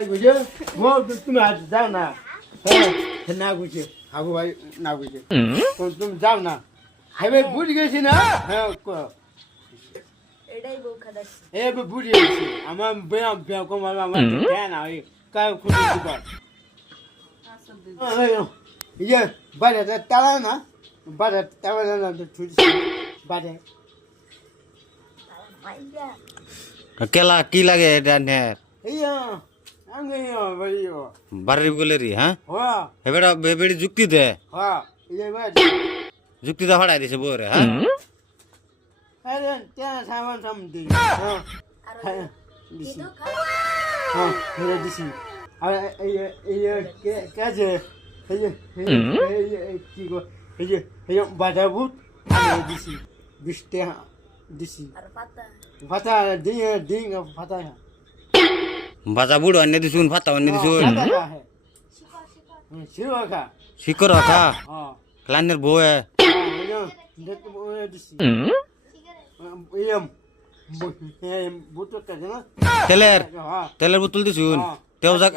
বুঝে তুমি আজ যাও না হ্যাঁ না বুঝে হাবু ভাই না বুঝে তুমি যাও না হেবে বুঝ গেছি না হ্যাঁ এটাই বউ খাদাচ্ছে হেবে বুঝে গেছি আমার ব্যায়াম ব্যায়াম কমাবে আমার কেন ওই কাউ খুঁজে দিবার ইয়ে বাইরে তালা না বাইরে তালা না ছুটি বাইরে কেলা কি লাগে এটা নে ইয়া আমি ভাই বাড়ি বলে রি হ্যাঁ হ্যাঁ এবারে বেবেড়ি যুক্তি দে হ্যাঁ ইয়ে ভাই যুক্তি দা হড়াই দিছে বউরে হ্যাঁ আরে কেন সামান সামদি হ্যাঁ দিছি কিন্তু হ্যাঁ হেরে দিছি আর এই কাজে এই কি গো এই বাধা বুট দিছি বিশটা দিছি আর পাতা ফাটা দিয়ে দিন ফাটা বাজা বুড়ো অন্য দিছুন ফাতা অন্য দিছুন ফাটা है শিবা কা শিকর খা হ্যাঁ ক্লানের বউ এ দেখতে দিছি বুট কাজে না তেলের হ্যাঁ তেলের বোতল দিছুন তেও যা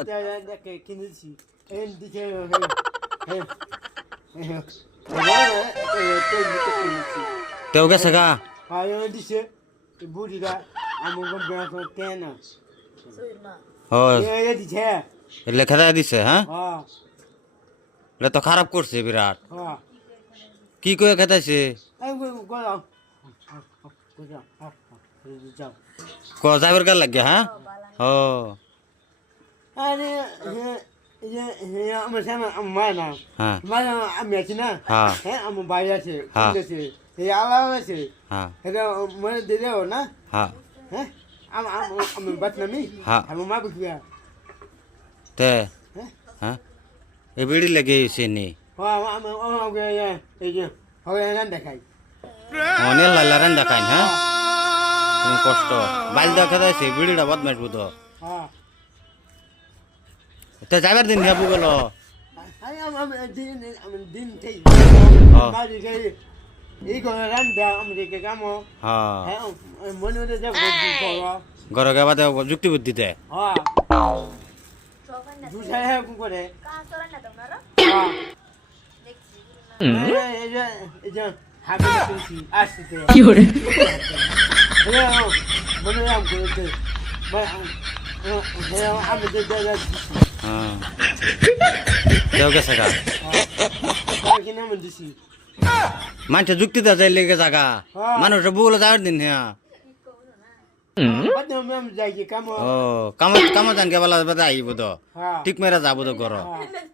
কিনেছি এই দিকে তেও গেছে গা হ্যাঁ দিছে বুড়িটা আমার কেন সুইর মা ও দিছে লেখা দেয় দিছে হ্যাঁ হ্যাঁ এটা তো খারাপ করছে বিরাট হ্যাঁ কি কয়ে খেতাইছে যাও ক যাইবার গাল লাগে হ্যাঁ ও আরে আমার সামনে আমার না হ্যাঁ মানে আমি আছি না হ্যাঁ হ্যাঁ আমার বাইরে আছে হ্যাঁ। আছে এই আলাদা আছে হ্যাঁ এটা মানে দিলেও না হ্যাঁ হ্যাঁ আমি বাতনামি হ্যাঁ। আমার মা বুঝবে তে হ্যাঁ হ্যাঁ এ বিড়ি লাগে সেনি আমাকে এই যে হবে না দেখাই অনেক লালারেন দেখাইন হ্যাঁ তুমি কষ্ট বাইল দেখা যাচ্ছে বিড়িটা বদমাইশ বুধ হ্যাঁ তে যাইবার দিন হেবু গেল আমি দিন থেকে হ্যাঁ। বাড়ি যাই এই করে রান্না আমাদেরকে কাম হ্যাঁ হ্যাঁ মনে হতে যাব ঘরে গাবাতে যুক্তি বুদ্ধিতে হ্যাঁ চোখান না দুসাই হ্যাঁ করে কাজ করেন না তোমরা হ্যাঁ দেখছি এই যে হাতে পেয়েছি আসতে কি hore মনে রাম করতে আমি যে হ্যাঁ তেও গেছে গা কিনে আমি দিছি মানুষে যুক্তি দা যাই লেগে জাগা হ্যাঁ। মানুষের বউগুলো যাওয়ার দিন হ্যাঁ আমি যাই কাম ও কামত কামত জানকে বলা আইব তো হ্যাঁ ঠিক মেরা যাবো তো ঘর হ্যাঁ